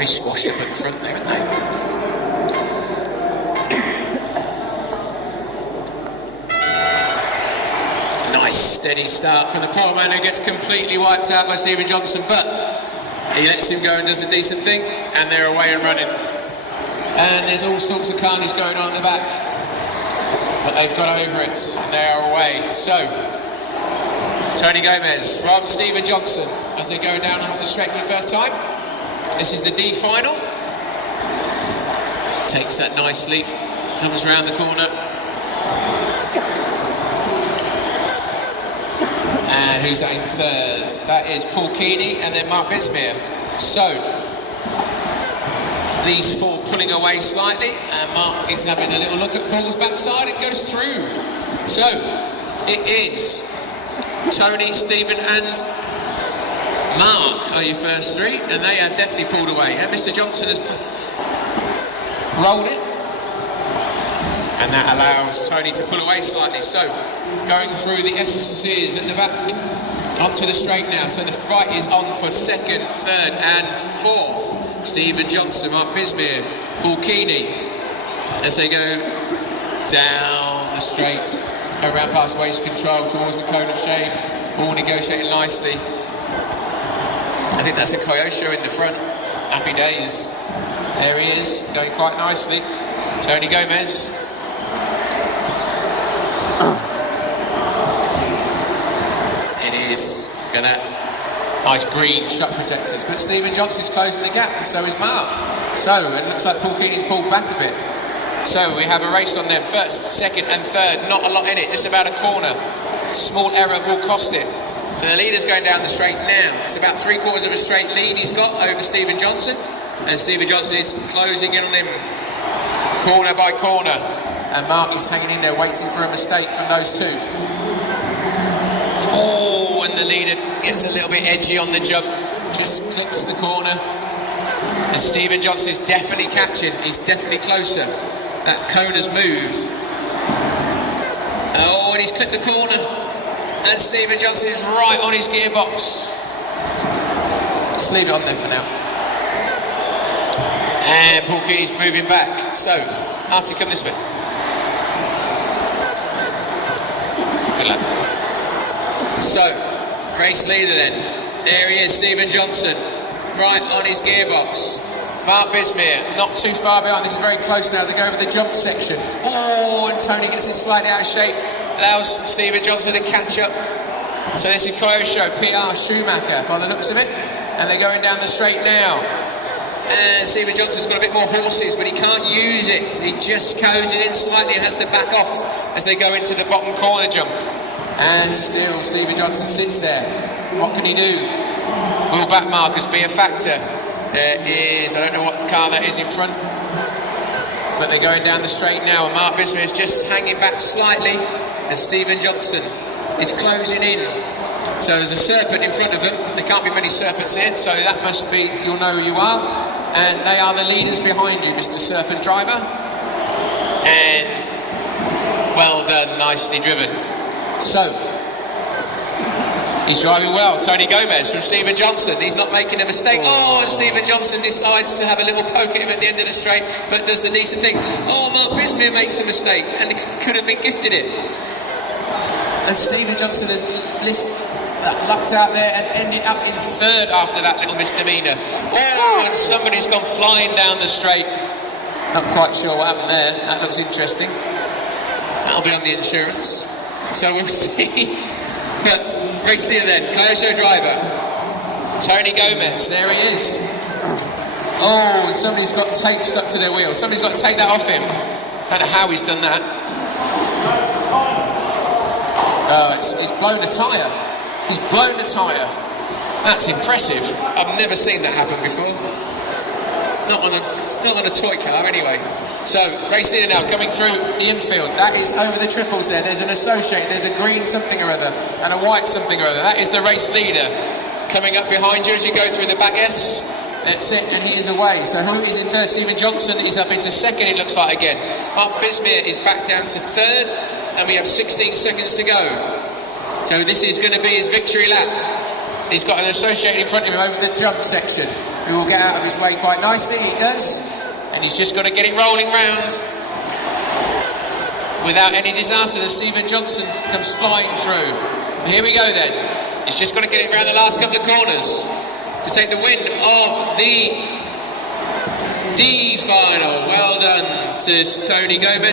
They squashed up at the front there, haven't they? Nice steady start from the poor man who gets completely wiped out by Stephen Johnson, but he lets him go and does a decent thing, and they're away and running. And there's all sorts of carnage going on at the back, but they've got over it and they are away. So Tony Gomez from Stephen Johnson as they go down onto the straight for the first time. This is the D final. Takes that nicely, comes round the corner. And who's that in third? That is Paul Keeney and then Mark Bissmire. So these four pulling away slightly, and Mark is having a little look at Paul's backside. It goes through. So it is Tony, Stephen and Mark are your first three, and they have definitely pulled away. And Mr. Johnson has rolled it, and that allows Tony to pull away slightly. So going through the S's at the back onto the straight now. So the fight is on for second, third and fourth. Stephen Johnson, Mark Bissmire, Paul Keeney as they go down the straight, around past waist control towards the cone of shame, all negotiating nicely. I think that's a Kyosho in the front. Happy days. There he is, going quite nicely. Tony Gomez. It is, look at that. Nice green shock protectors. But Stephen Johnson's closing the gap, and so is Mark. So it looks like Paul Keeney's pulled back a bit. So we have a race on them. First, second and third, not a lot in it, just about a corner. Small error will cost it. So the leader's going down the straight now. It's about 3/4 of a straight lead he's got over Stephen Johnson. And Stephen Johnson is closing in on him corner by corner. And Mark is hanging in there waiting for a mistake from those two. Oh, and the leader gets a little bit edgy on the jump. Just clips the corner. And Stephen Johnson is definitely catching. He's definitely closer. That cone has moved. Oh, and he's clipped the corner. And Stephen Johnson is right on his gearbox. Just leave it on there for now. And Paul Keeney's moving back. So, Artie, come this way. Good luck. So, race leader then. There he is, Stephen Johnson. Right on his gearbox. Mark Bissmire, not too far behind. This is very close now as they go over the jump section. Oh, and Tony gets it slightly out of shape. Allows Stephen Johnson to catch up. So this is Kyosho, PR Schumacher by the looks of it. And they're going down the straight now. And Stephen Johnson's got a bit more horses, but he can't use it. He just goes it in slightly and has to back off as they go into the bottom corner jump. And still Stephen Johnson sits there. What can he do? Will back markers be a factor? There is, I don't know what car that is in front, but they're going down the straight now, and Mark Bissmire is just hanging back slightly, and Stephen Johnson is closing in. So there's a serpent in front of them. There can't be many serpents here, so that must be, you'll know who you are. And they are the leaders behind you, Mr. Serpent Driver. And well done, nicely driven. So he's driving well, Tony Gomez from Stephen Johnson. He's not making a mistake. Oh, and Stephen Johnson decides to have a little poke at him at the end of the straight, but does the decent thing. Oh, Mark Bissmire makes a mistake, and he could have been gifted it. And Stephen Johnson has lucked out there and ended up in third after that little misdemeanor. Oh, and somebody's gone flying down the straight. Not quite sure what happened there. That looks interesting. That'll be on the insurance. So we'll see. But race leader then, Kyosho driver, Tony Gomez, there he is. Oh, and somebody's got tape stuck to their wheel. Somebody's got to take that off him. I don't know how he's done that. Oh, it's blown a tyre. He's blown the tyre. That's impressive. I've never seen that happen before. Not on a toy car anyway. So, race leader now coming through the infield. That is over the triples there. There's an associate, there's a green something or other, and a white something or other. That is the race leader. Coming up behind you as you go through the back S. That's it, and he is away. So who is in third? Stephen Johnson is up into second, it looks like again. Mark Bissmire is back down to third, and we have 16 seconds to go. So this is going to be his victory lap. he's got an associated in front of him over the jump section, who will get out of his way quite nicely. He does, and he's just got to get it rolling round without any disaster as Stephen Johnson comes flying through. Here we go then. He's just got to get it around the last couple of corners to take the win of the D final. Well done to Tony Gomez.